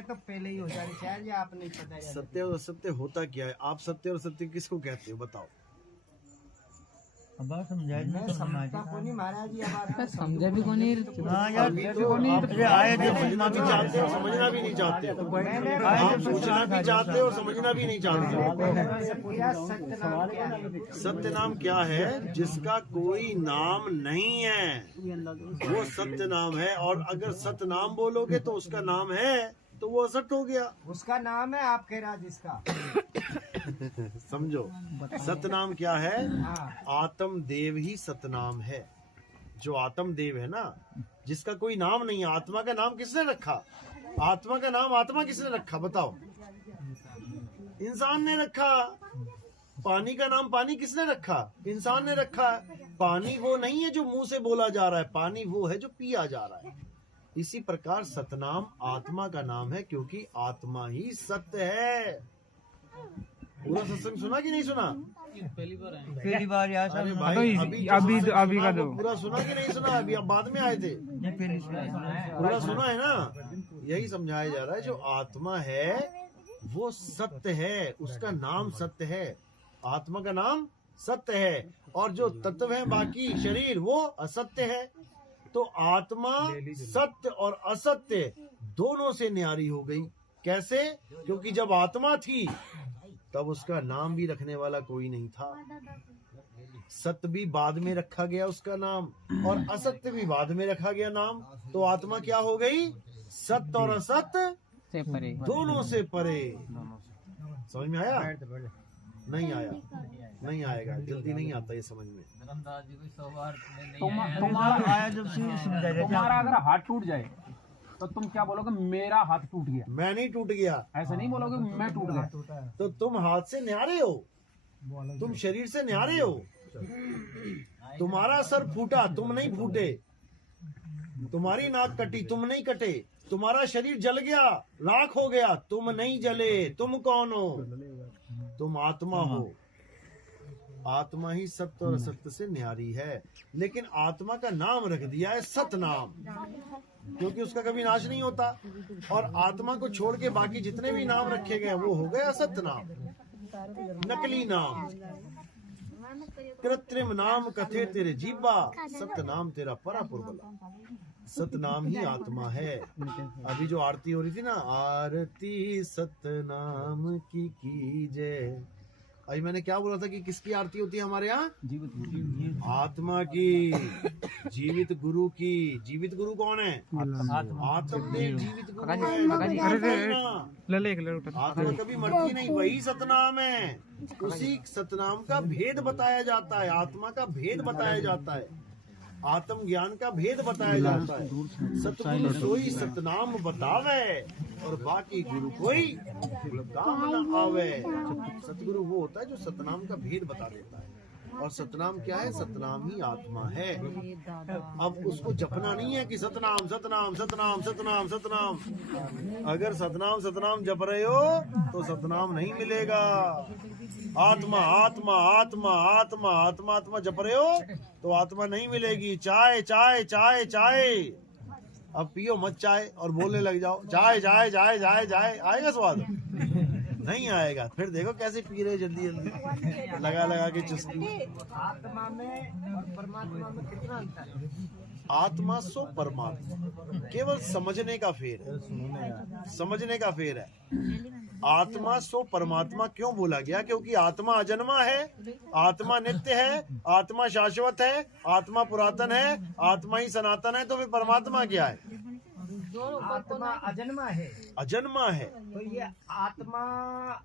सत्य तो पहले ही हो जानी चाहिए, ये आप नहीं पता है। सत्य और असत्य होता क्या है? आप सत्य और सत्य किसको कहते हो बताओ? मैं समझता को नहीं महाराज जी, अब समझे भी को नहीं। आए थे समझना भी चाहते हो, समझना भी नहीं चाहते हो। आप सोचना भी चाहते हो, समझना भी नहीं चाहते हो। सत्य नाम क्या है? जिसका कोई नाम नहीं है वो सत्य नाम है। और अगर सत्य नाम बोलोगे तो उसका नाम है तो वो असत्य हो गया। उसका नाम है, आप कह रहा जिसका समझो सतनाम क्या है? हाँ। आत्म देव ही सतनाम है। जो आत्म देव है ना, जिसका कोई नाम नहीं है। आत्मा का नाम किसने रखा? आत्मा का नाम आत्मा किसने रखा बताओ? इंसान ने रखा। पानी का नाम पानी किसने रखा? इंसान ने रखा। पानी वो नहीं है जो मुंह से बोला जा रहा है, पानी वो है जो पिया जा रहा है। इसी प्रकार सतनाम आत्मा का नाम है, क्योंकि आत्मा ही सत्य है। पूरा सत्संग सुना कि नहीं सुना? पहली बार यार। अरे भाई अभी का दो पूरा सुना कि नहीं सुना? अभी अब बाद में आए थे। पूरा सुना है ना? यही समझाया जा रहा है, जो आत्मा है वो सत्य है, उसका नाम सत्य है। आत्मा का नाम सत्य है, और जो तत्व है बाकी शरीर वो असत्य है। तो आत्मा सत्य और असत्य दोनों से न्यारी हो गई। कैसे? क्योंकि जब आत्मा थी तब उसका नाम भी रखने वाला कोई नहीं था। सत्य भी बाद में रखा गया उसका नाम, और असत्य भी बाद में रखा गया नाम। तो आत्मा क्या हो गई? सत्य और असत्य से परे, दोनों से परे। समझ में आया? नहीं आया? नहीं आएगा, जल्दी नहीं आता ये समझ में। तुम्हारा आया जब तुम्हारा अगर हाथ टूट जाए तो तुम क्या बोलोगे? मेरा हाथ टूट गया। मैं नहीं टूट गया, ऐसा नहीं बोलोगे मैं टूट गया। तो तुम हाथ से न्यारे हो, तुम शरीर से न्यारे हो। तुम्हारा सर फूटा, तुम नहीं फूटे। तुम्हारी नाक कटी, तुम नहीं कटे। तुम्हारा शरीर जल गया, राख हो गया, तुम नहीं जले। तुम कौन हो? तुम आत्मा हो। आत्मा ही सत्य और असत्य से न्यारी है। लेकिन आत्मा का नाम रख दिया है सत नाम, क्योंकि उसका कभी नाश नहीं होता। और आत्मा को छोड़ के बाकी जितने भी नाम रखे गए वो हो गए असत नाम, नकली नाम। कृत्रिम नाम कथे तेरे जीवा, सत नाम तेरा परापुरबला। सत नाम ही आत्मा है। अभी जो आरती हो रही थी ना, आरती सत नाम की कीजय। अभी मैंने क्या बोला था कि किसकी आरती होती है हमारे यहाँ? आत्मा की, जीवित गुरु की। जीवित गुरु कौन है? आत्मदेव जीवित गुरु है। आत्मा कभी मरती नहीं, वही सतनाम है। उसी सतनाम का भेद बताया जाता है, आत्मा का भेद बताया जाता है, आत्म ज्ञान का भेद बताया जाता है। सतगुरु सोई सतनाम बतावे, और बाकी गुरु कोई काम न आवे। सतगुरु वो होता है जो सतनाम का भेद बता देता है। और सतनाम क्या है? सतनाम ही आत्मा है। अब उसको जपना नहीं है कि सतनाम सतनाम सतनाम सतनाम सतनाम। अगर सतनाम सतनाम जप रहे हो तो सतनाम नहीं मिलेगा। आत्मा आत्मा आत्मा आत्मा आत्मा आत्मा जप रहे हो तो आत्मा नहीं मिलेगी। चाय चाय चाय चाय, अब पियो मत चाय और बोलने लग जाओ चाय चाय चाय चाय चाय, आएगा स्वाद? नहीं आएगा। फिर देखो कैसे पी रहे जल्दी जल्दी लगा लगा के चुस्की। आत्मा में और परमात्मा में कितना अंतर है? आत्मा सो परमात्मा, केवल समझने का फेर है, समझने का फेर है। आत्मा सो परमात्मा क्यों बोला गया? क्योंकि आत्मा अजन्मा है, आत्मा नित्य है, आत्मा शाश्वत है, आत्मा पुरातन है, आत्मा ही सनातन है। तो फिर परमात्मा क्या है? आत्मा अजन्मा है। अजन्मा है। तो ये आत्मा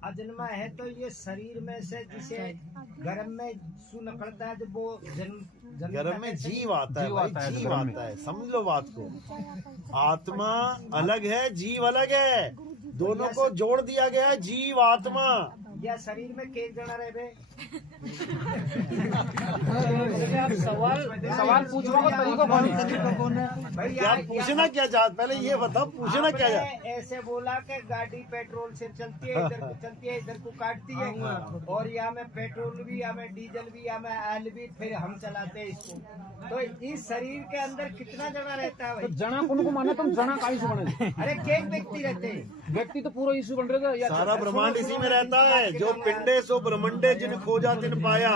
अजन्मा है, तो ये शरीर में से जिसे गर्म में सू निकलता है, जब वो जन्म गर्म में जीव आता है, भाई जीव आता है। समझ लो बात को। आत्मा अलग है, जीव अलग है, दोनों को जोड़ दिया गया है, जीव आत्मा। या शरीर में के जना रहे सवाल पूछने का तरीका कौन है? क्या पूछना क्या चाहते? पहले ये बताओ पूछना क्या चाहते? ऐसे बोला कि गाड़ी पेट्रोल से चलती है, इधर को चलती है, इधर को काटती है, और या में पेट्रोल भी, या में डीजल भी, या में ऑयल भी, फिर हम चलाते हैं इसको। तो इस शरीर के अंदर कितना जना रहता है भाई? तो जना को माने तुम जना काई से बने? अरे के व्यक्ति रहते हैं? व्यक्ति तो पूरा यीशु बन रहा है। सारा ब्रह्मांड इसी में रहता है। जो पिंडे सो ब्रह्मंडे जिन खोजा तिन पाया,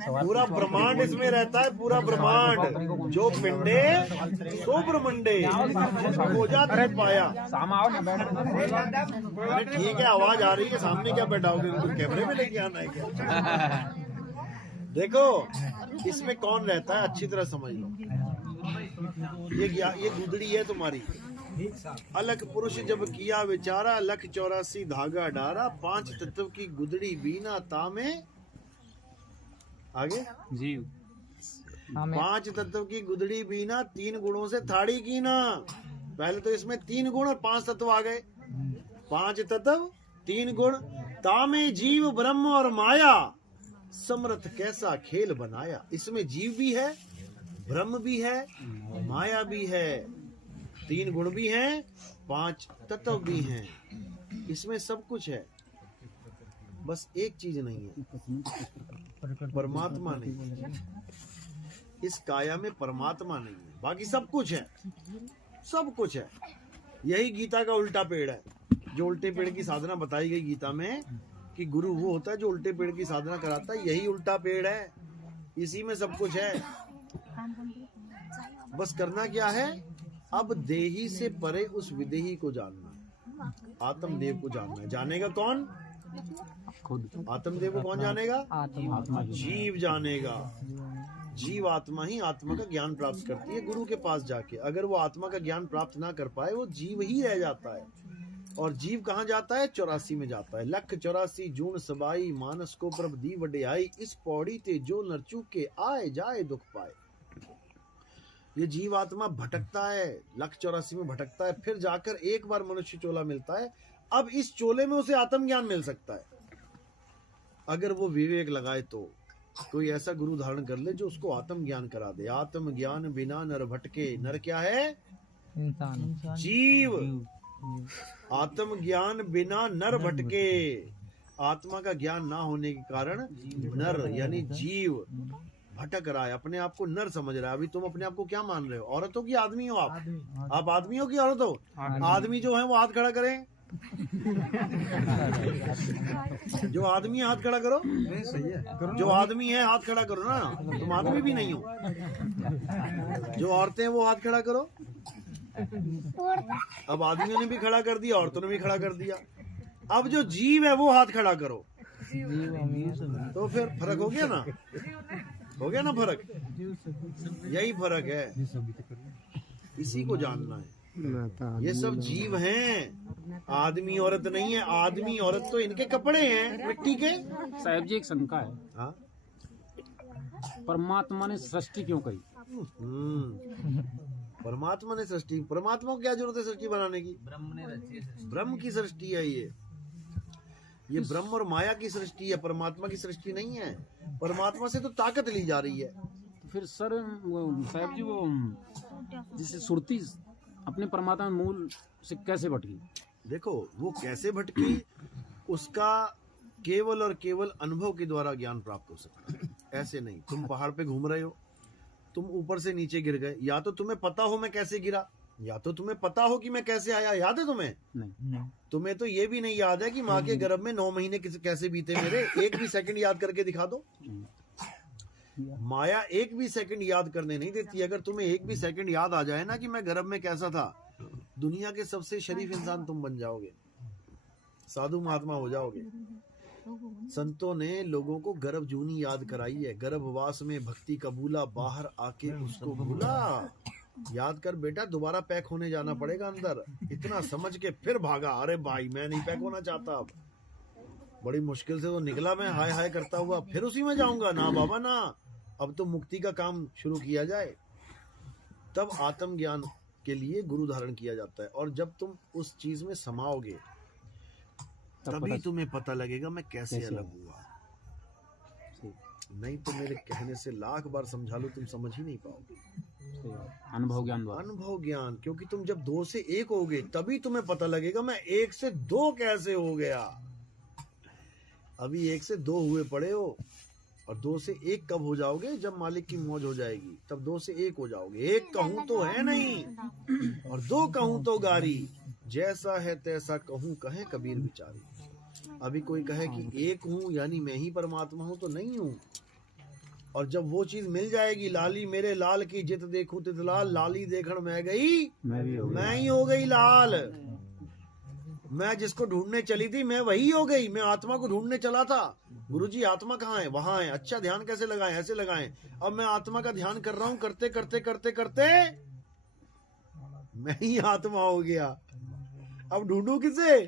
पूरा ब्रह्मांड इसमें रहता है, पूरा ब्रह्मांड। जो पिंडे सो ब्रह्मंडे जिन खोजा तिन पाया। अरे ठीक है, आवाज आ रही है, सामने क्या बैठाओगे, उनको कैमरे में लेके आना है क्या? देखो इसमें कौन रहता है, अच्छी तरह समझ लो। ये गुदड़ी है तुम्हारी। अलख पुरुष जब किया विचारा, लख 84 धागा डारा, 5 तत्व की गुदड़ी बीना तामे। आगे जीव 5 तत्व की गुदड़ी बीना, 3 गुणों से थाड़ी कीना। पहले तो इसमें 3 गुण और 5 तत्व आ गए। 5 तत्व 3 गुण, तामे जीव ब्रह्म और माया, समर्थ कैसा खेल बनाया। इसमें जीव भी है, ब्रह्म भी है, माया भी है, 3 गुण भी हैं, 5 तत्व भी हैं। इसमें सब कुछ है, बस एक चीज नहीं है, परमात्मा नहीं। इस काया में परमात्मा नहीं है, बाकी सब कुछ है, सब कुछ है। यही गीता का उल्टा पेड़ है। जो उल्टे पेड़ की साधना बताई गई गीता में कि गुरु वो होता है जो उल्टे पेड़ की साधना कराता है, यही उल्टा पेड़ है। इसी में सब कुछ है। बस करना क्या है, अब देही से परे उस विदेही को जानना है, आत्मदेव को जानना है। जानेगा कौन? खुद। आत्मदेव को कौन जानेगा? आत्मा। जीव जानेगा। जीव आत्मा ही आत्मा का ज्ञान प्राप्त करती है गुरु के पास जाके। अगर वो आत्मा का ज्ञान प्राप्त ना कर पाए, वो जीव ही रह जाता है। और जीव कहाँ जाता है? 84 में जाता है। लख 84 जून सबाई, मानस को प्रभ दी वड्याई, इस पौड़ी ते जो नरचू के आए जाए दुख पाए। ये जीव आत्मा भटकता है, लख 84 में भटकता है, फिर जाकर एक बार मनुष्य चोला मिलता है। अब इस चोले में उसे आत्मज्ञान मिल सकता है, अगर वो विवेक लगाए तो। कोई ऐसा गुरु धारण कर ले जो उसको आत्मज्ञान करा दे। आत्मज्ञान बिना नर भटके। नर क्या है? इंसान। जीव। आत्मज्ञान बिना नर भटके। आत्मा का ज्ञान ना होने के कारण नर यानी जीव भटक रहा है, अपने आप को नर समझ रहा है। अभी तुम अपने आप को क्या मान रहे हो? औरत हो कि आदमी हो? आप आदमी हो कि औरत हो? आदमी जो है वो हाथ खड़ा करें। जो आदमी है हाथ खड़ा करो। जो आदमी है हाथ खड़ा करो ना, तुम आदमी भी नहीं हो। जो औरतें हैं वो हाथ खड़ा करो। अब आदमियों ने भी खड़ा कर दिया, औरतों ने भी खड़ा कर दिया। अब जो जीव है वो हाथ खड़ा करो। तो फिर फर्क हो गया ना? हो गया ना फर्क? यही फर्क है, इसी को जानना है। ये सब जीव हैं, आदमी औरत नहीं है। आदमी औरत तो इनके कपड़े हैं मिट्टी के। साहब जी एक शंका है, हाँ? परमात्मा ने सृष्टि क्यों करी? परमात्मा ने सृष्टि, परमात्मा को क्या जरूरत है सृष्टि बनाने की? ब्रह्म की सृष्टि है ये ब्रह्म और माया की सृष्टि है, परमात्मा की सृष्टि नहीं है। परमात्मा से तो ताकत ली जा रही है। तो फिर सर साहब जी वो जिसे सुरती अपने परमात्मा मूल से कैसे भटकी? देखो वो कैसे भटकी, उसका केवल और केवल अनुभव के द्वारा ज्ञान प्राप्त हो सकता है। ऐसे नहीं, तुम पहाड़ पे घूम रहे हो, तुम ऊपर से नीचे गिर गए, या तो तुम्हें पता हो मैं कैसे गिरा, या तो तुम्हें पता हो कि मैं कैसे आया। याद है तुम्हें? नहीं। तुम्हें तो ये भी नहीं याद है कि माँ के गर्भ में 9 महीने कैसे बीते मेरे। एक भी सेकंड याद करके दिखा दो। माया एक भी सेकंड याद करने नहीं देती। अगर तुम्हें एक भी सेकंड याद आ जाए ना कि मैं गर्भ में कैसा था, दुनिया के सबसे शरीफ इंसान तुम बन जाओगे, साधु महात्मा हो जाओगे। संतों ने लोगों को गर्भ जूनी याद कराई है। गर्भवास में भक्ति कबूला, बाहर आके उसको भूला। याद कर बेटा, दोबारा पैक होने जाना पड़ेगा अंदर। इतना समझ के फिर भागा, अरे भाई मैं नहीं पैक होना चाहता। अब बड़ी मुश्किल से तो निकला मैं, हाय हाय करता हुआ, फिर उसी में जाऊंगा ना बाबा ना। अब तो मुक्ति का काम शुरू किया जाए। तब आत्मज्ञान के लिए गुरु धारण किया जाता है। और जब तुम उस चीज में समाओगे तभी तुम्हें पता लगेगा मैं कैसे अलग हुआ। नहीं तो मेरे कहने से लाख बार समझा लो, तुम समझ ही नहीं पाओगे। अनुभव ज्ञान द्वारा। अनुभव ज्ञान, क्योंकि तुम जब 2 से 1 होगे तभी तुम्हें पता लगेगा मैं 1 से 2 कैसे हो गया। अभी 1 से 2 हुए पड़े हो, और 2 से 1 कब हो जाओगे? जब मालिक की मौज हो जाएगी, तब 2 से 1 हो जाओगे। 1 कहूं तो है नहीं और 2 कहूं तो गारी, जैसा है तैसा कहूँ कहे कबीर बिचारी। अभी कोई कहे कि एक हूँ यानी मैं ही परमात्मा हूँ, तो नहीं हूँ। और जब वो चीज मिल जाएगी, लाली मेरे लाल की जित देखूं तित लाल, लाली देखण मैं गई मैं ही हो गई लाल। मैं जिसको ढूंढने चली थी मैं वही हो गई। मैं आत्मा को ढूंढने चला था, गुरुजी आत्मा कहाँ है, वहां है। अच्छा ध्यान कैसे लगाएं, ऐसे लगाएं। अब मैं आत्मा का ध्यान कर रहा हूं, करते करते करते करते मैं ही आत्मा हो गया। अब ढूंढू किसे?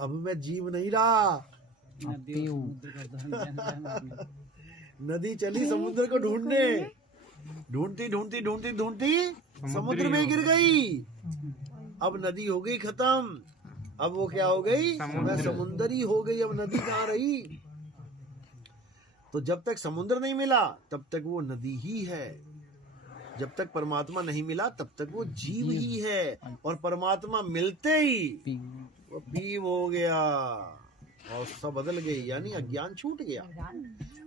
अब मैं जीव नहीं रहा। नदी चली समुद्र को ढूंढने, ढूंढती ढूंढती ढूंढती ढूंढती समुद्र में गिर गई। अब नदी हो गई खत्म। अब वो क्या हो गई? मैं समुद्री हो गई। अब नदी कहाँ रही? तो जब तक समुद्र नहीं मिला तब तक वो नदी ही है। जब तक परमात्मा नहीं मिला तब तक वो जीव ही है। और परमात्मा मिलते ही वो पीव हो गया और सब बदल गई, यानी अज्ञान छूट गया।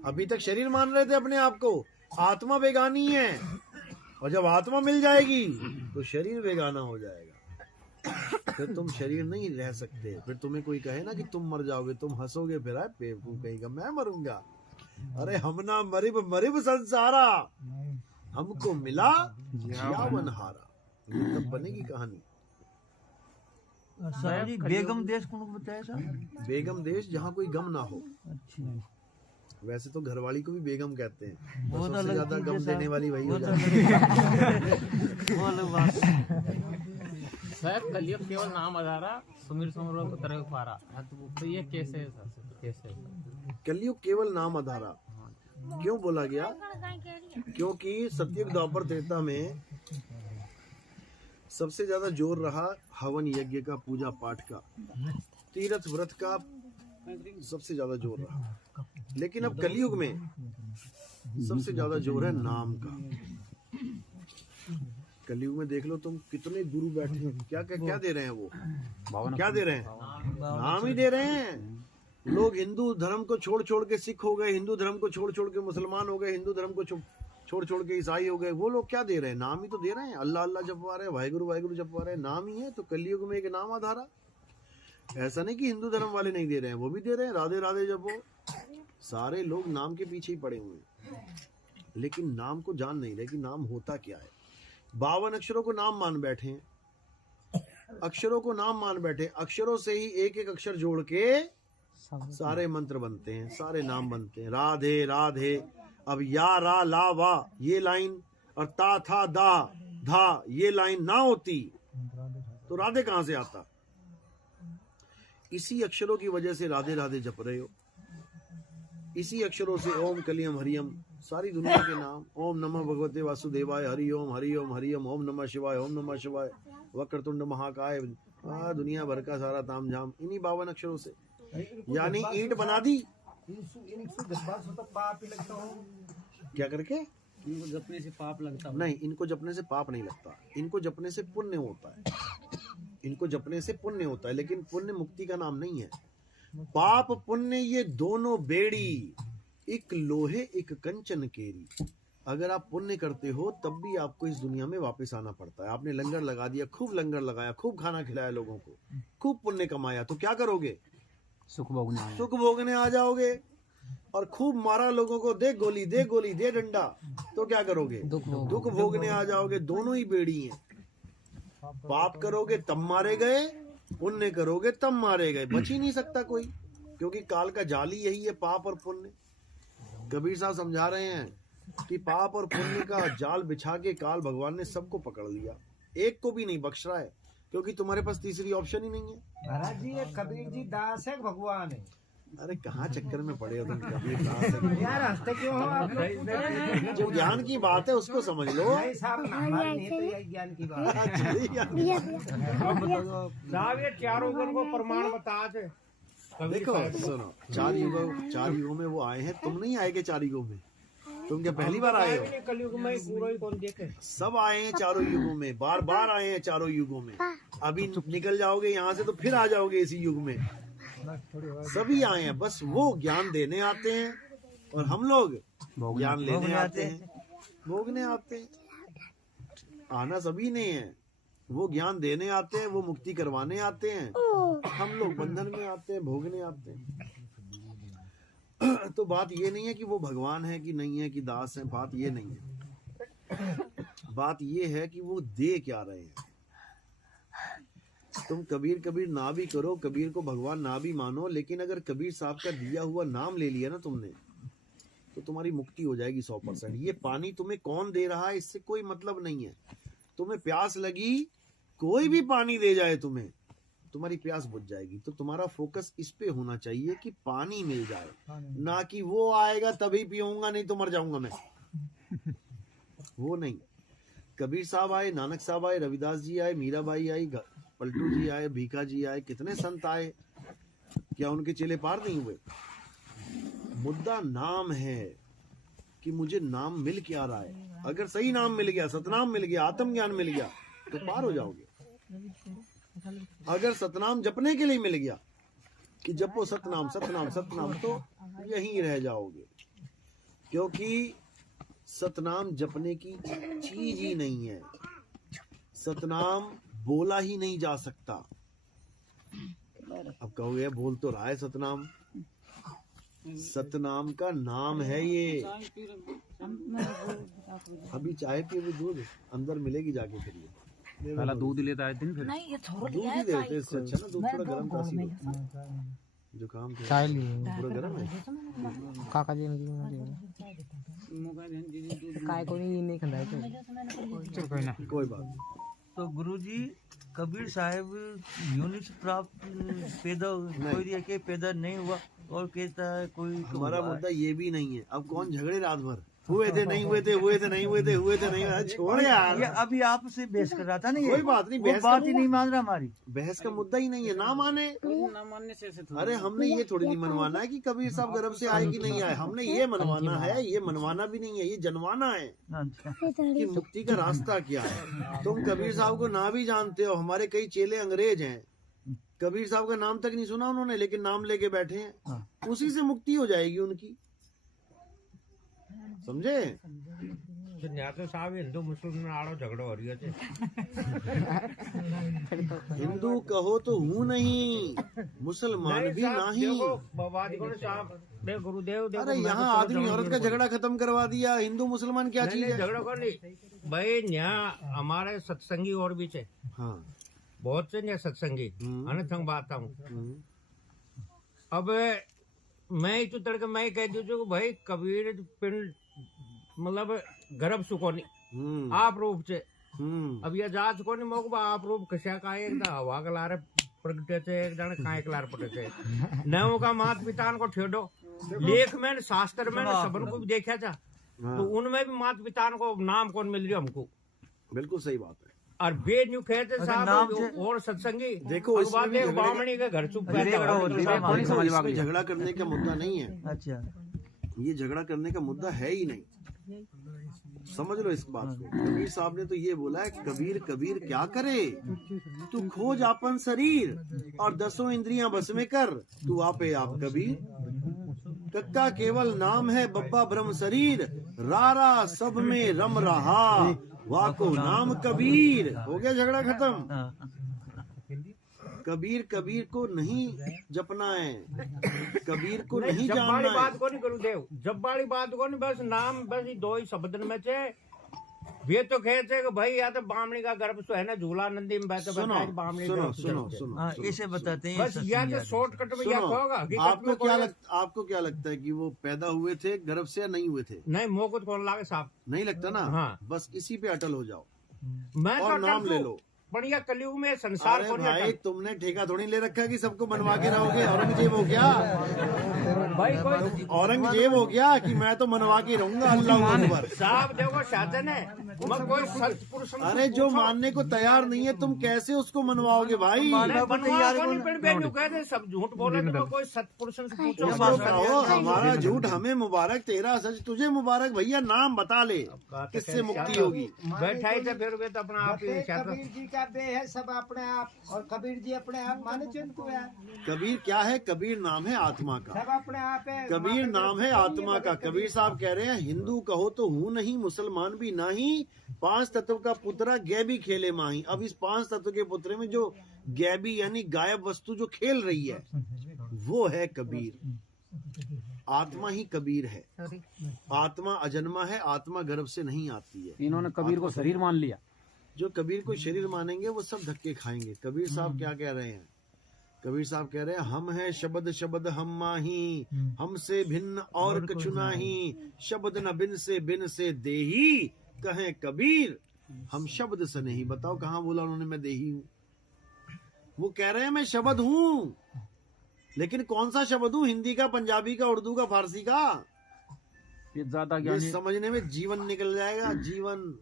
अभी तक शरीर मान रहे थे अपने आप को, आत्मा बेगानी है। और जब आत्मा मिल जाएगी तो शरीर बेगाना हो जाएगा। फिर तुम शरीर नहीं रह सकते। फिर तुम्हें कोई कहे ना कि तुम मर जाओगे, तुम हंसोगे, फिर आए बेवकूफ कहेगा मैं मरूंगा। अरे हम ना मरिब मरिब संसारा, हमको मिला जियावन हारा। तब बनेगी कहानी। सर जी बेगम देश कौन बताया सर? बेगम देश जहाँ कोई गम ना हो। अच्छा, वैसे तो घरवाली को भी बेगम कहते हैं, वो तो तो सबसे ज्यादा लगती गम जैसा- देने वाली वही वो हो तो जाती है। वो अलग बात है। सर कलयुग केवल नाम आधारा, सुमिर सुमरो उतरे पारा। तो ये कैसे है सर? कैसे है? कलयुग केवल नाम आधारा क्यों बोला गया? क्योंकि सतयुग द्वापर त्रेता में सबसे ज्यादा जोर रहा हवन यज्ञ का, पूजा पाठ का, तीर्थ व्रत का सबसे ज्यादा जोर रहा। लेकिन अब कलयुग में सबसे ज्यादा जोर है नाम का। कलयुग में देख लो तुम, कितने गुरु बैठे हैं, क्या क्या क्या दे रहे हैं वो? क्या दे रहे हैं? नाम ही दे रहे हैं। लोग हिंदू धर्म को छोड़ छोड़ के सिख हो गए, हिंदू धर्म को छोड़ छोड़ के मुसलमान हो गए, हिंदू धर्म को छोड़ छोड़ के ईसाई हो गए। वो लोग क्या दे रहे हैं? नाम ही तो दे रहे हैं। अल्लाह अल्लाह जपवा रहे हैं, वाहिगुरु वाहिगुरु जपवा रहे हैं, नाम ही है। तो कलयुग में एक नाम आधारा। ऐसा नहीं कि हिंदू धर्म वाले नहीं दे रहे हैं, वो भी दे रहे हैं। राधे राधे जपो। सारे लोग नाम के पीछे ही पड़े हुए हैं, लेकिन नाम को जान नहीं रहे कि नाम होता क्या है। 52 अक्षरों को नाम मान बैठे हैं, अक्षरों को नाम मान बैठे। अक्षरों से ही एक एक अक्षर जोड़ के सारे मंत्र बनते हैं, सारे नाम बनते हैं। राधे राधे। अब या रा ला वा ये लाइन और ता था दा धा ये लाइन ना होती तो राधे कहां से आता? इसी अक्षरों की वजह से राधे राधे जप रहे हो। इसी अक्षरों से ओम कलियम हरियम, सारी दुनिया के नाम। ओम नमः भगवते वासुदेवाय, हरि ओम हरि ओम हरि ओम, ओम नमः शिवाय, ओम नमः शिवाय, वक्रतुंड महाकाय। दुनिया भर का सारा ताम झाम इन्हीं 52 अक्षरों से। यानी ईंट बना दी क्या करके? इनको जपने से पाप लगता है? नहीं, इनको जपने से पाप नहीं लगता, इनको जपने से पुण्य होता है। इनको जपने से पुण्य होता है, लेकिन पुण्य मुक्ति का नाम नहीं है। पाप पुण्य ये दोनों बेड़ी, एक लोहे एक कंचन केरी। अगर आप पुण्य करते हो तब भी आपको इस दुनिया में वापस आना पड़ता है। आपने लंगर लगा दिया, खूब लंगर लगाया, खूब खाना खिलाया लोगों को, खूब पुण्य कमाया, तो क्या करोगे? सुख भोगने आए। सुख भोगने आ जाओगे। और खूब मारा लोगों को, दे गोली दे गोली दे डंडा, तो क्या करोगे? दुख भोगने आ जाओगे। दोनों ही बेड़ी हैं। पाप करोगे तब मारे गए, पुण्य करोगे तब मारे गए। बच ही नहीं सकता कोई, क्योंकि काल का जाल ही यही है, पाप और पुण्य। कबीर साहब समझा रहे हैं कि पाप और पुण्य का जाल बिछा के काल भगवान ने सबको पकड़ लिया, एक को भी नहीं बख्श रहा है, क्योंकि तुम्हारे पास तीसरी ऑप्शन ही नहीं है। महाराज जी, ये कबीर जी दास है भगवान है? अरे कहाँ चक्कर में पड़े हो तुम? कबीर दास है। यार हंसते क्यों हो आप लोग? जो ज्ञान की बात है उसको समझ लो। नहीं साहब, हमारी नहीं तो ये ज्ञान की बात है। साहब ये चारों गुण को प्रमाण बता दे। देखो सुनो, चार युगों में वो आए हैं। तुम नहीं आए के 4 युगों में? तुम क्या पहली बार आए हो? कलयुग में पूरा ही कौन देखे? सब आए हैं चारों युगों में, बार बार आए हैं चारों युगों में। अभी निकल जाओगे यहाँ से तो फिर आ जाओगे इसी युग में। सभी आए हैं, बस वो ज्ञान देने आते हैं और हम लोग ज्ञान लेने आते हैं, भोगने आते हैं। आना सभी ने है, वो ज्ञान देने आते हैं, वो मुक्ति करवाने आते हैं, हम लोग बंधन में आते हैं, भोगने आते हैं। तो बात ये नहीं है कि वो भगवान है कि नहीं है, कि दास है, बात ये नहीं है। बात ये है कि वो दे क्या रहे हैं। तुम कबीर कबीर ना भी करो, कबीर को भगवान ना भी मानो, लेकिन अगर कबीर साहब का दिया हुआ नाम ले लिया ना तुमने, तो तुम्हारी मुक्ति हो जाएगी 100%। ये पानी तुम्हें कौन दे रहा है इससे कोई मतलब नहीं है। तुम्हें प्यास लगी, कोई भी पानी दे जाए तुम्हें, तुम्हारी प्यास बुझ जाएगी। तो तुम्हारा फोकस इस पे होना चाहिए कि पानी मिल जाए, ना कि वो आएगा तभी पीऊंगा, नहीं तो मर जाऊंगा मैं। वो नहीं। कबीर साहब आए, नानक साहब आए, रविदास जी आए, मीराबाई आई, पलटू जी आए, भीखा जी आए, कितने संत आए, क्या उनके चेले पार नहीं हुए? मुद्दा नाम है कि मुझे नाम मिल क्या रहा है। अगर सही नाम मिल गया, सतनाम मिल गया, आत्मज्ञान मिल गया, तो पार हो जाओगे। अगर सतनाम जपने के लिए मिल गया कि जपो सतनाम सतनाम सतनाम, तो यहीं रह जाओगे। क्योंकि सतनाम जपने की चीज ही नहीं है। सतनाम बोला ही नहीं जा सकता। अब कहोगे बोल तो रहा है सतनाम, सतनाम का नाम है ये। अभी चाय पिए, भी दूध अंदर मिलेगी, जाके फिर ये पहला दूध लेता है दिन, फिर दूध ही देते, इससे अच्छा ना दूध थोड़ा गर्म तासीर होता है। जो काम चाय लिए पूरा गर्म है। काका जी काय को नहीं खंदा है, चल कोई ना, कोई बात नहीं। तो गुरुजी कबीर साहब यूनि से प्राप्त पैदा कोई के पैदा नहीं हुआ, और कहता है कोई हमारा मुद्दा ये भी नहीं है। अब कौन झगड़े रात भर, हुए थे नहीं हुए थे, हुए थे नहीं हुए थे, हुए थे नहीं हुए थे, छोड़ यार। ये अभी आपसे बहस कर रहा था ना, ये कोई बात नहीं, वो बहस बात का- ही नहीं मान रहा हमारी। बहस का मुद्दा ही नहीं है, ना माने। ना मानने से ऐसे थोड़ी। अरे हमने ये थोड़ी नहीं मनवाना है कि कबीर साहब गर्भ से आए कि नहीं आए। हमने ये मनवाना है, ये मनवाना भी नहीं है, ये जनवाना है अच्छा, कि मुक्ति का रास्ता क्या है। तुम कबीर साहब को ना भी जानते हो, हमारे कई चेले अंग्रेज हैं, कबीर साहब का नाम तक नहीं सुना उन्होंने, लेकिन नाम लेके बैठे हैं, उसी से मुक्ति हो जाएगी उनकी। समझे? तो साहब हिंदू मुसलमान आड़ो झगड़ो हो रही है। हिंदू कहो तो हूँ नहीं, मुसलमान भी नहीं। बाबा जी को साहब बे गुरुदेव देखो, अरे मैं यहाँ तो आदमी औरत का झगड़ा खत्म करवा दिया। हिंदू मुसलमान क्या चीज है? झगड़ो कर ली भाई। यहाँ हमारे सत्संगी और भी थे, हाँ। बहुत से यहाँ सत्संगी अनथंग बात हूँ। अब मैं तो तड़के मैं कह दू भाई कबीर पिंड मतलब गर्भ सुकोनी आप रूप से। अब यह जात को नहीं मोक आप रूप कशा का एक हवा का लारे प्रगटे थे, एक जन काय के लारे पटे थे। नवों का मात पिता को ठेडो लेख में शास्त्र में सबन को भी देखा था, तो उनमें भी मात पिता को नाम कौन मिल रही हमको। बिल्कुल सही बात है। और बेद न्यू कहते साहब और सत्संगी देखो, इसमें बामणी के घर चुप इसमें झगड़ा करने का मुद्दा नहीं है। अच्छा, ये झगड़ा करने का मुद्दा है ही नहीं। समझ लो इस बात को। कबीर साहब ने तो ये बोला है, कबीर कबीर क्या करे, तू खोज अपन शरीर और 10 इंद्रियां बस में कर, तू आपे आप कबीर। कक्का केवल नाम है, बब्बा ब्रह्म शरीर, रारा सब में रम रहा, वाको नाम कबीर। हो गया झगड़ा खत्म। कबीर कबीर को नहीं जपना है, कबीर को नहीं जब जानना बाड़ी है। बात को नहीं करूँ देव, जब बाड़ी बात को नहीं, बस नाम बस ये 2 ही शब्द में थे। वे तो कहते कि भाई या तो बामणी का गर्भ तो है ना, झूला नंदी में बैठे सुनो बैठे बामणी सुनो गर्भ सुनो से। सुनो हाँ, सुनो। इसे बताते हैं। बस या तो शॉर्टकट में या सुनो, होगा। आपको क्या लगता है कि वो पैदा हुए थे गर्भ से या नहीं हुए थे? नहीं मोको तो कौन लागे साहब, नहीं लगता ना। हाँ। बस इसी पे अटल हो जाओ मैं और तो नाम ले लो। बढ़िया कलयुग में संसार अरे को नहीं भाई, अटल। तुमने ठेका थोड़ी ले रखा है कि सबको बनवा के रहोगे। औरंगजेब हो गया, भाई कोई औरंगजेब हो गया कि मैं तो मनवा के रहूंगा। अल्लाह अकबर। साहब देखो शासन है, मगर कोई सत्पुरुष अरे जो मानने को तैयार नहीं है, तुम कैसे उसको मनवाओगे भाई? सब झूठ बोले, तो कोई सत्पुरुष से पूछो। उसको कहो, हमारा झूठ हमें मुबारक, तेरा सच तुझे मुबारक। भैया नाम बता ले, किससे मुक्ति होगी? बैठा ही थे फिर वे तो अपना आप ही जैसे शासन। कबीर जी क्या बे है, सब अपने आप, और कबीर जी अपने आप माने चिंतु है, कबीर क्या है? कबीर नाम है आत्मा का। सब अपने आप है। कबीर नाम है आत्मा का। कबीर साहब कह रहे हैं हिंदू कहो तो हूँ नहीं, मुसलमान भी नहीं, 5 तत्व का पुत्रा गैबी खेले माही। अब इस 5 तत्व के पुत्र में जो गैबी यानी गायब वस्तु जो खेल रही है वो है कबीर। आत्मा ही कबीर है। आत्मा अजन्मा है, आत्मा गर्भ से नहीं आती है। इन्होंने कबीर को शरीर मान लिया। जो कबीर को शरीर मानेंगे वो सब धक्के खाएंगे। कबीर साहब क्या कह रहे हैं? कबीर साहब कह रहे हैं हम हैं शब्द शब्द हम माही, हमसे भिन्न और कछु नाही, शब्द न बिन से देही, कहें कबीर हम शब्द से नहीं। बताओ कहाँ बोला उन्होंने मैं देही हूँ? वो कह रहे हैं मैं शब्द हूँ, लेकिन कौन सा शब्द हूँ? हिंदी का, पंजाबी का, उर्दू का, फारसी का? ये ज्यादा ये ज्ञानी समझने में जीवन निकल जाएगा। जीवन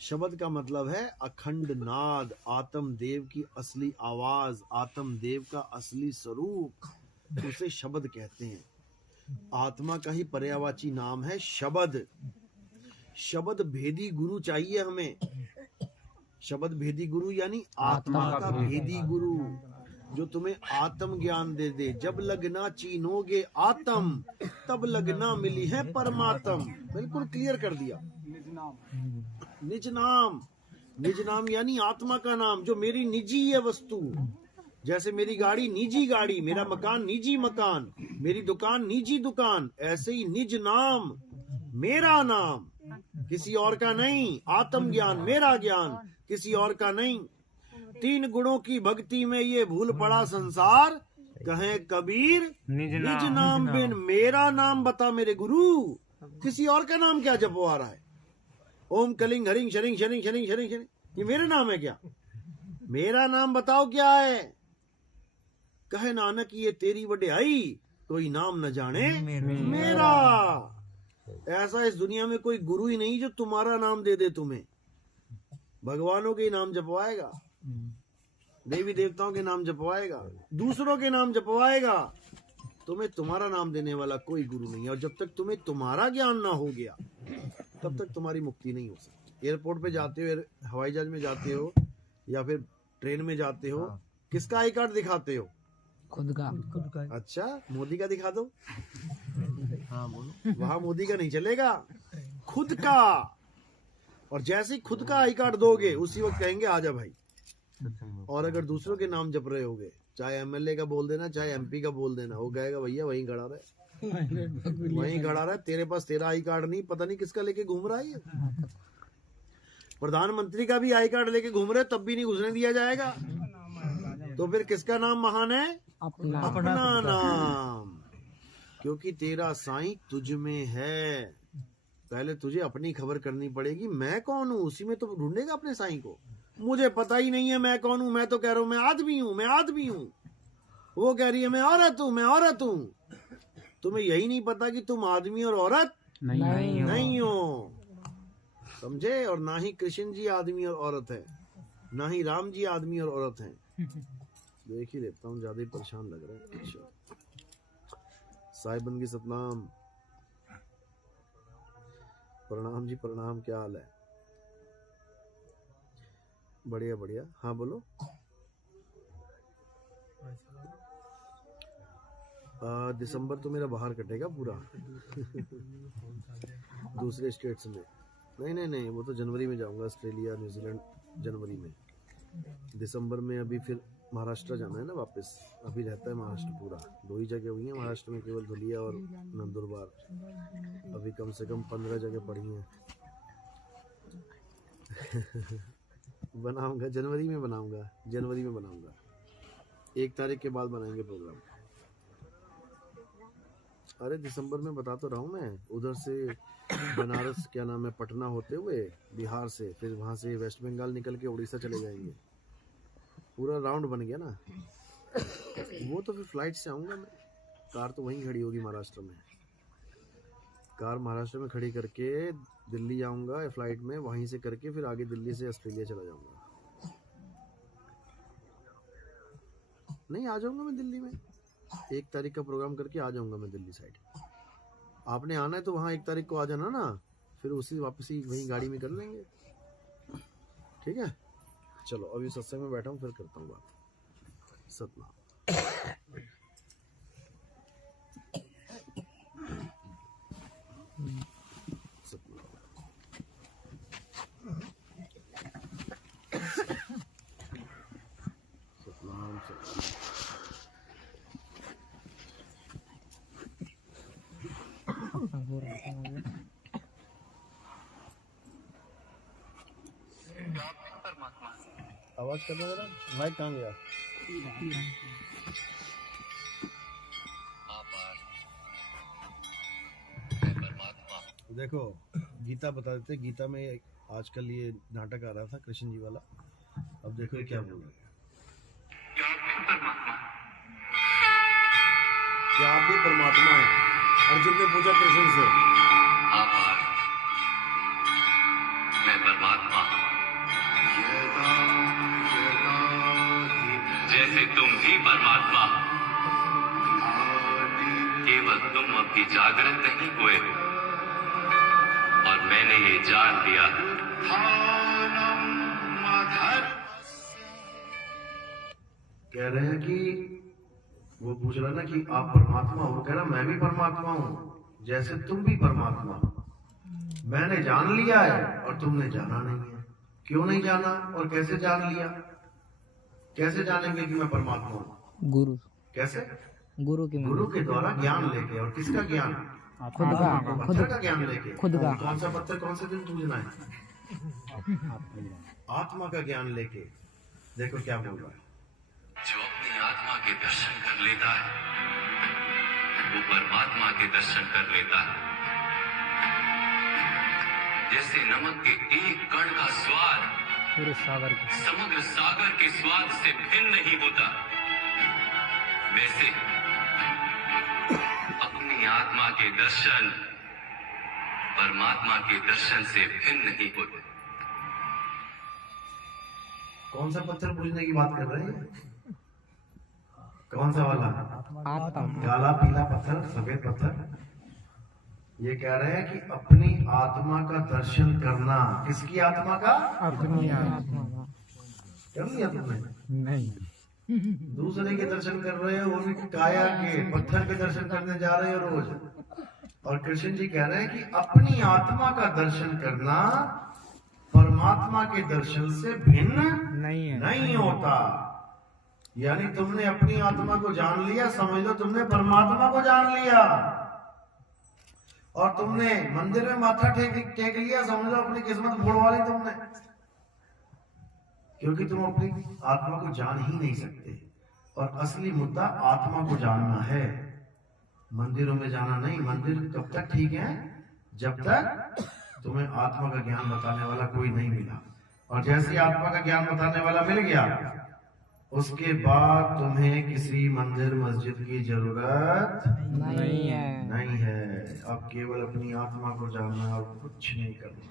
शब्द का मतलब है अखंड नाद, आत्म देव की असली आवाज, आत्म देव का असली स्वरूप, उसे शब्द कहते हैं। आत्मा का ही पर्यायवाची नाम है शब्द। शब्द भेदी गुरु चाहिए हमें। शब्द भेदी गुरु यानी आत्मा का भेदी गुरु, जो तुम्हें आत्म ज्ञान दे दे। जब लगना चीनोगे आत्म, तब लगना मिली है परमात्म। बिल्कुल क्लियर कर दिया। निज नाम, निज नाम यानी आत्मा का नाम, जो मेरी निजी है वस्तु। जैसे मेरी गाड़ी निजी गाड़ी, मेरा मकान निजी मकान, मेरी दुकान निजी दुकान, ऐसे ही निज नाम मेरा नाम, किसी और का नहीं। आत्म ज्ञान मेरा ज्ञान, किसी और का नहीं। 3 गुणों की भक्ति में ये भूल पड़ा संसार, कहे कबीर निज नाम बिन मेरा नाम बता मेरे गुरु। किसी और का नाम क्या जपवा रहा है? ओम Kalinga hurrying sharing sharing sharing sharing sharing, ये मेरा नाम है क्या? मेरा नाम बताओ क्या है? कहे नानक ये तेरी वड्याई, कोई नाम न जाने मेरा। ऐसा इस दुनिया में कोई गुरु ही नहीं जो तुम्हारा नाम दे दे तुम्हें। भगवानों के नाम जपवाएगा, देवी देवताओं के नाम जपवाएगा, दूसरों के नाम जपवाएगा। तुम्हें तुम्हारा नाम देने वाला कोई गुरु नहीं है। और जब तक तुम्हें तुम्हारा ज्ञान ना हो गया तब तक तुम्हारी मुक्ति नहीं हो सकती। एयरपोर्ट पे जाते हो, हवाई जहाज में जाते हो या फिर ट्रेन में जाते हो, किसका आई कार्ड दिखाते हो? खुद का। अच्छा, मोदी का दिखा दो। हाँ बोलो। वहां मोदी का नहीं चलेगा, खुद का। और जैसे ही खुद का आई कार्ड दोगे उसी वक्त कहेंगे आजा भाई। और अगर दूसरों के नाम जप रहे होगे, चाहे एमएलए का बोल देना, चाहे एमपी का बोल देना, वो कहेगा भैया वहीं खड़ा रहे, वहीं खड़ा रहे, तेरे पास तेरा आई कार्ड नहीं, पता नहीं किसका लेके घूम रहा है। प्रधानमंत्री का भी आई कार्ड लेके घूम रहे, तब भी नहीं घुसने दिया जाएगा। तो फिर किसका नाम महान है? अपना नाम। क्योंकि तेरा साईं तुझ में है। पहले तुझे अपनी खबर करनी पड़ेगी, मैं कौन हूँ। उसी में तो ढूंढेगा अपने साईं को। मुझे पता ही नहीं है मैं कौन हूँ, मैं तो कह रहा हूँ मैं आदमी हूँ, मैं आदमी हूँ। वो कह रही है मैं औरत हूँ, मैं औरत हूँ। तुम्हें यही नहीं पता कि तुम आदमी और औरत नहीं हो। समझे? और ना ही कृष्ण जी आदमी और औरत है, ना ही राम जी आदमी और औरत हैं। देख ही लेता हूँ, ज्यादा ही परेशान लग रहा है। अच्छा, साहिबन की सतनाम, प्रणाम जी प्रणाम, क्या हाल है? बढ़िया बढ़िया। हाँ बोलो। दिसंबर तो मेरा बाहर कटेगा पूरा दूसरे स्टेट्स में। नहीं, वो तो जनवरी में जाऊंगा, ऑस्ट्रेलिया न्यूजीलैंड जनवरी में। दिसंबर में अभी फिर महाराष्ट्र जाना है ना वापस। अभी रहता है महाराष्ट्र पूरा, 2 ही जगह हुई है महाराष्ट्र में, केवल धुलिया और नंदुरबार। अभी कम से कम 15 जगह पड़ी हैं। बनाऊंगा जनवरी में, जनवरी में बनाऊंगा। 1 तारीख के बाद बनाएंगे प्रोग्राम। अरे दिसंबर में बता तो रहा हूँ मैं। उधर से बनारस, क्या नाम है, पटना होते हुए बिहार से, फिर वहां से वेस्ट बंगाल निकल के उड़ीसा चले जाएंगे। पूरा राउंड बन गया ना। वो तो फिर फ्लाइट से आऊंगा मैं। कार तो वहीं खड़ी होगी महाराष्ट्र में। कार महाराष्ट्र में खड़ी करके दिल्ली आऊंगा फ्लाइट में, वहीं से करके फिर आगे दिल्ली से ऑस्ट्रेलिया चला जाऊंगा। नहीं, आ जाऊंगा मैं दिल्ली में। 1 तारीख का प्रोग्राम करके आ जाऊंगा मैं दिल्ली साइड। आपने आना है तो वहाँ 1 तारीख को आ जाना ना, फिर उसी वापसी वहीं गाड़ी में कर लेंगे। ठीक है, चलो अभी सत्संग में बैठा हूँ, फिर करता हूँ बात। सतनाम। सतनाम सतनाम। आवाज करना जरा, माइक कहाँ गया? देखो गीता बता देते, गीता में आजकल ये नाटक आ रहा था कृष्ण जी वाला। अब देखो ये क्या बोल रहे हैं। क्या आप भी परमात्मा हैं? अर्जुन ने पूछा कृष्ण से। मैं परमात्मा, जैसे तुम भी परमात्मा, केवल तुम अभी जागृत नहीं हुए और मैंने ये जान लिया। कह रहे हैं कि वो पूछ रहा ना कि आप परमात्मा हो, कह रहा मैं भी परमात्मा हूं जैसे तुम भी परमात्मा हो। मैंने जान लिया है और तुमने जाना नहीं है। क्यों नहीं जाना और कैसे जान लिया? कैसे जानेंगे कि मैं परमात्मा हूँ? गुरु। कैसे? गुरु के द्वारा ज्ञान लेके। और किसका ज्ञान? पत्थर का ज्ञान लेके। खुद का। कौन सा पत्थर कौन से दिन पूजना है? आत्मा का ज्ञान लेके। देखो क्या बोल रहा है। जो अपनी आत्मा के दर्शन कर लेता है वो परमात्मा के दर्शन कर लेता है। जैसे नमक के एक कण का स्वाद पूरे सागर समग्र सागर के स्वाद से भिन्न नहीं होता, वैसे अपनी आत्मा के दर्शन परमात्मा के दर्शन से भिन्न नहीं होते। कौन सा पत्थर पूजने की बात कर रहे हैं? कौन सा वाला? काला पीला पत्थर, सफेद पत्थर। ये कह रहे हैं कि अपनी आत्मा का दर्शन करना। किसकी आत्मा का? अपनी आत्मा। कर लिया तुमने? नहीं। दूसरे के दर्शन कर रहे हो, उनकी काया के, पत्थर के दर्शन करने जा रहे हो रोज। और कृष्ण जी कह रहे हैं कि अपनी आत्मा का दर्शन करना परमात्मा के दर्शन से भिन्न नहीं होता। यानी तुमने अपनी आत्मा को जान लिया, समझ लो तुमने परमात्मा को जान लिया। और तुमने मंदिर में माथा टेक लिया, समझ लो अपनी किस्मत मोड़वा ली तुमने। क्योंकि तुम अपनी आत्मा को जान ही नहीं सकते। और असली मुद्दा आत्मा को जानना है, मंदिरों में जाना नहीं। मंदिर कब तक ठीक है? जब तक तुम्हें आत्मा का ज्ञान बताने वाला कोई नहीं मिला। और जैसे आत्मा का ज्ञान बताने वाला मिल गया, उसके बाद तुम्हें किसी मंदिर मस्जिद की जरूरत नहीं है। अब केवल अपनी आत्मा को जानना और कुछ नहीं करना।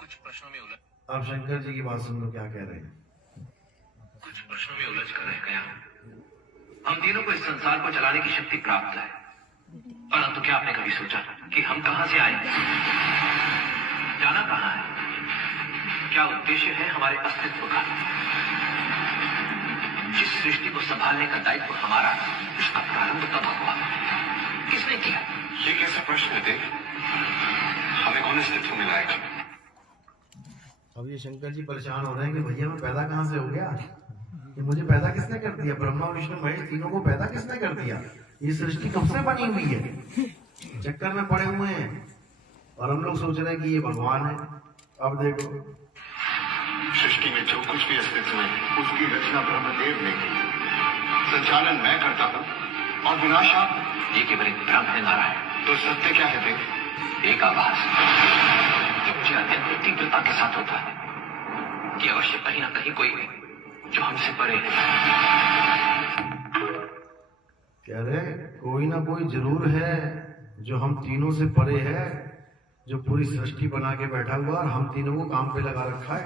कुछ प्रश्नों में उलझ अब शंकर जी की बात सुन लो, क्या कह रहे हैं। कुछ प्रश्नों में उलझ कर रह गया। हम तीनों को इस संसार को चलाने की शक्ति प्राप्त है, परंतु क्या आपने कभी सोचा कि हम कहां से आए, जाना कहां है, क्या उद्देश्य है हमारे अस्तित्व का? जिस सृष्टि को संभालने का दायित्व हमारा, इसका प्रारंभ कब हुआ, किसने किया? ये कैसा प्रश्न है? हमें कौन अस्तित्व मिलाएगा? अब ये शंकर जी परेशान हो रहे हैं कि भैया मैं पैदा कहां से हो गया, कि मुझे पैदा किसने कर दिया? ब्रह्मा विष्णु महेश तीनों को पैदा किसने कर दिया? ये सृष्टि कब से बनी हुई है? चक्कर में पड़े हुए हैं और हम लोग सोच रहे हैं कि ये भगवान है। अब देखो, सृष्टि में जो कुछ भी अस्तित्व है उसकी रचना ब्रह्मदेव ने की, संचालन मैं करता हूँ और विनाश आप। ये केवल एक भ्रम है नारायण। तो सत्य क्या है देव? एक आभास जो मुझे अत्यंत तीव्रता के साथ होता है कि अवश्य कहीं ना कहीं कोई जो हमसे परे है। कह रहे कोई ना कोई जरूर है जो हम तीनों से परे है, जो पूरी सृष्टि बना के बैठा हुआ और हम तीनों को काम पे लगा रखा है।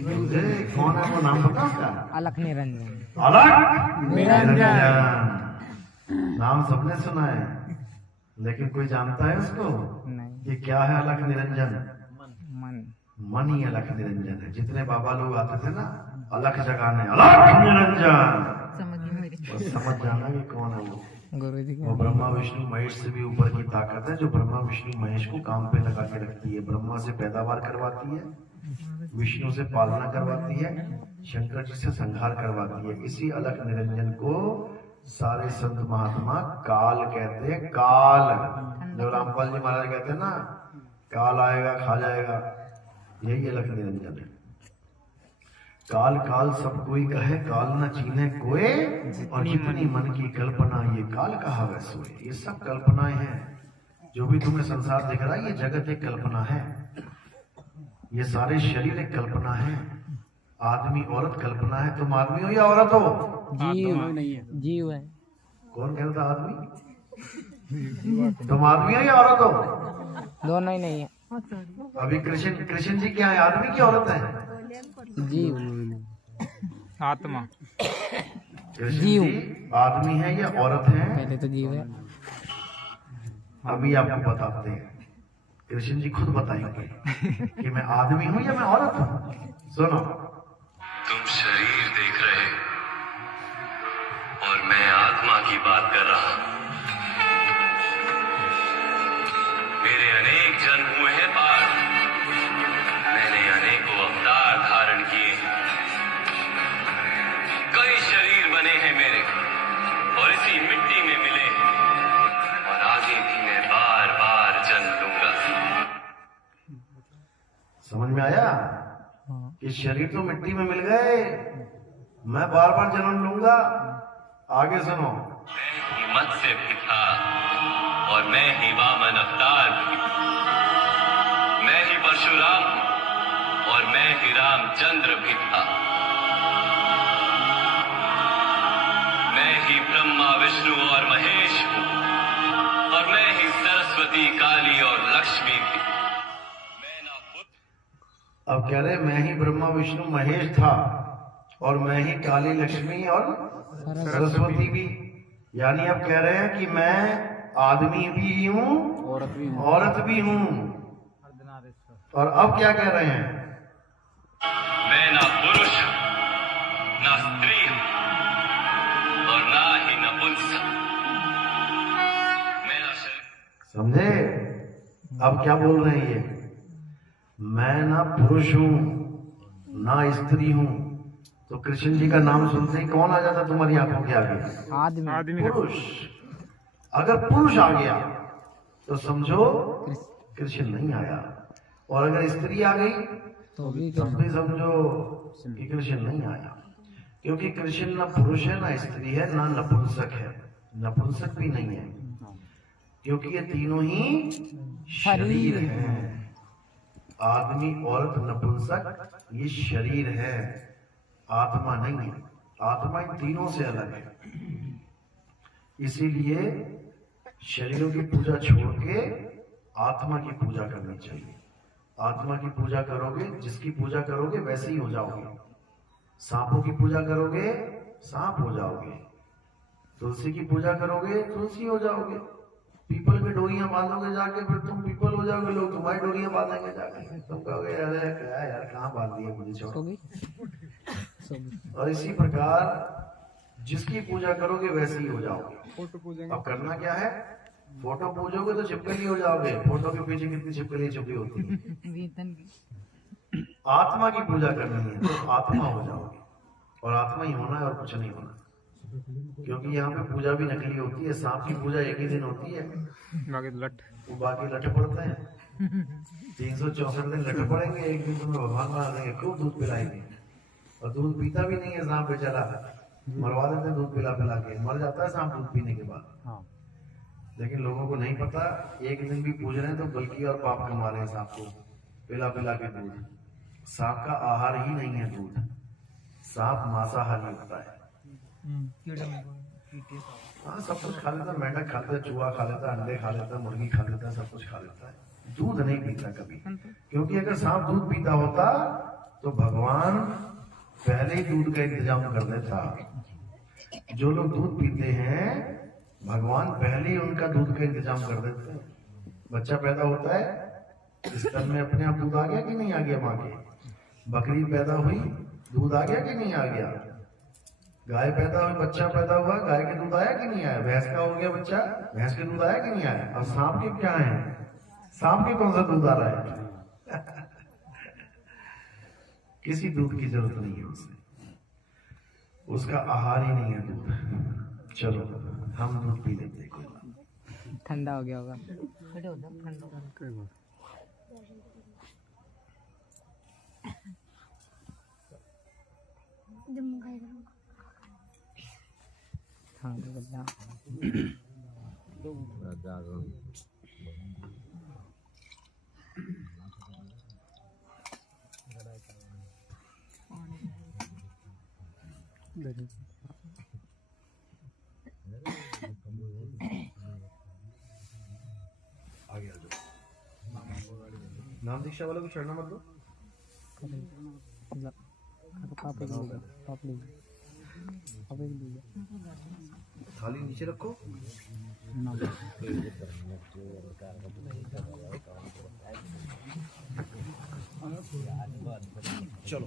मुझे कौन है वो नाम पता उसका? अलख निरंजन। अलख निरंजन नाम सबने सुना है, लेकिन कोई जानता है उसको? नहीं। ये क्या है अलख निरंजन? मन। मन ही अलख निरंजन है। जितने बाबा लोग आते थे ना अलख जगाने, अलख निरंजन, बस समझ जाना कि कौन है वो ब्रह्मा विष्णु महेश से भी ऊपर की ताकत है, जो ब्रह्मा विष्णु महेश को काम पे लगा के रखती है। ब्रह्मा से पैदावार करवाती है, विष्णु से पालना करवाती है, शंकर जी से संहार करवाती है। इसी अलख निरंजन को सारे संत महात्मा काल कहते हैं। काल, जो रामपाल जी महाराज कहते हैं ना, काल आएगा खा जाएगा, यही अलख निरंजन है। काल काल सब कोई कहे, काल न चीने कोई, और जितनी मन की कल्पना ये काल कहा वै सोए। ये सब कल्पनाएं हैं। जो भी तुम्हें संसार दिख रहा है ये जगत एक कल्पना है, ये सारे शरीर एक कल्पना है। आदमी औरत कल्पना है। तुम आदमी हो या औरत हो? जीव है। कौन कह रहा था आदमी? तुम आदमी हो या औरत हो? दोनों ही नहीं है। अभी कृष्ण जी क्या है, आदमी की औरत है? जीव, आत्मा। कृष्ण जी आदमी है या औरत है? पहले तो जीव है। अभी आपको बताते हैं। कृष्ण जी खुद बताएंगे कि मैं आदमी हूं या मैं औरत हूं। सुनो, तुम शरीर देख रहे और मैं आत्मा की बात कर रहा हूं। मेरे अनेक जन्म हुए हैं पार, मैंने अनेकों अवतार धारण किए, कई शरीर बने हैं मेरे और इसी मिट्टी में मिले, और आगे भी मैं बार बार जन्म लूंगा। समझ में आया कि शरीर तो मिट्टी में मिल गए, मैं बार बार जन्म लूंगा। आगे सुनो, मैं ही मत्स्य भी था और मैं ही वामन अवतार भी, मैं ही परशुराम और मैं ही रामचंद्र भी था, मैं ही ब्रह्मा विष्णु और महेश हूँ, और मैं ही सरस्वती काली और लक्ष्मी भी। मैं ना पुत्र। अब कह रहे मैं ही ब्रह्मा विष्णु महेश था और मैं ही काली लक्ष्मी और सरस्वती भी। यानी अब कह रहे हैं कि मैं आदमी भी हूँ, औरत भी हूँ। और अब क्या कह रहे हैं? मैं ना पुरुष हूं, ना स्त्री हूं, और ना ही नपुंसक। मैं ना शरीर। समझे? अब क्या बोल रहे हैं ये? मैं ना पुरुष हूँ ना स्त्री हूँ। तो कृष्ण जी का नाम सुनते ही कौन आ जाता तुम्हारी आंखों के आगे? आदमी। पुरुष। अगर पुरुष आ गया तो समझो कृष्ण नहीं आया, और अगर स्त्री आ गई तो भी तब भी समझो कि कृष्ण नहीं आया। क्योंकि कृष्ण न पुरुष है ना स्त्री है ना नपुंसक है, नपुंसक भी नहीं है, क्योंकि ये तीनों ही शरीर हैं। आदमी औरत नपुंसक ये शरीर है, आत्मा नहीं है। आत्मा इन तीनों से अलग है। इसीलिए शरीरों की पूजा छोड़ के आत्मा की पूजा करनी चाहिए। आत्मा की पूजा करोगे, जिसकी पूजा करोगे वैसे ही हो जाओगे। सांपों की पूजा करोगे सांप हो जाओगे, तुलसी की पूजा करोगे तुलसी हो जाओगे, पीपल की डोरियां बांधोगे जाके फिर तुम पीपल हो जाओगे, लोग तुम्हारी डोरियां बांधेंगे जाके, तुम कहोगे अरे क्या यार कहाँ बांध दिए मुझे, छोड़ो। और इसी प्रकार जिसकी पूजा करोगे वैसे ही हो जाओगे। अब करना क्या है? फोटो पूजोगे तो छिपकली हो जाओगे। फोटो के पीछे कितनी छिपकली छुपी होती है। आत्मा की पूजा करनी है तो आत्मा हो जाओगे, और आत्मा ही होना है और कुछ नहीं होना। क्योंकि यहाँ पे पूजा भी नकली होती है। सांप की पूजा एक ही दिन होती है, वो बाकी लठ पड़ते हैं। 364 दिन लठ पड़ेंगे, एक दिन तुम्हें भगवान बना देंगे, खूब दूध पिलाएंगे। और दूध पीता भी नहीं है सांप बेचारा, मरवा देते हैं दूध पिला पिला के, मर जाता है सांप दूध पीने के बाद। लेकिन लोगों को नहीं पता, एक दिन भी पूज रहे हैं तो बल्कि और पाप कमा रहे हैं सांप को पिला पिला के दूध। सांप का आहार ही नहीं है दूध, सांप मांसाहारी होता है। हाँ सब कुछ खा लेता है, मेंढक खा लेता है, चूहा खा लेता है, अंडे खा लेता है, मुर्गी खा लेता है, सब कुछ खा लेता है। दूध नहीं पीता कभी, क्योंकि अगर सांप दूध पीता होता तो भगवान पहले ही दूध का इंतजाम कर देता। जो लोग दूध पीते हैं भगवान पहले ही उनका दूध का इंतजाम कर देते हैं। बच्चा पैदा होता है इस तन में अपने आप दूध आ गया कि नहीं आ गया? माँ के बकरी पैदा हुई, दूध आ गया कि नहीं आ गया? गाय पैदा हुई, बच्चा पैदा हुआ, गाय के दूध आया कि नहीं आया? भैंस का हो गया बच्चा, भैंस के दूध आया कि नहीं आया? और सांप के क्या है? सांप के कौन सा दूध आ रहा है? किसी दूध की जरूरत नहीं है उसे, उसका आहार ही नहीं है दूध। चलो हम दूध पी लेते हैं, कोई बात नहीं। ठंडा हो गया होगा। हाँ बदला आगे आ जाओ। नाम दीक्षा वालों को चढ़ना मत दो। थाली नीचे रखो। चलो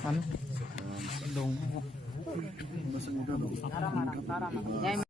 खाना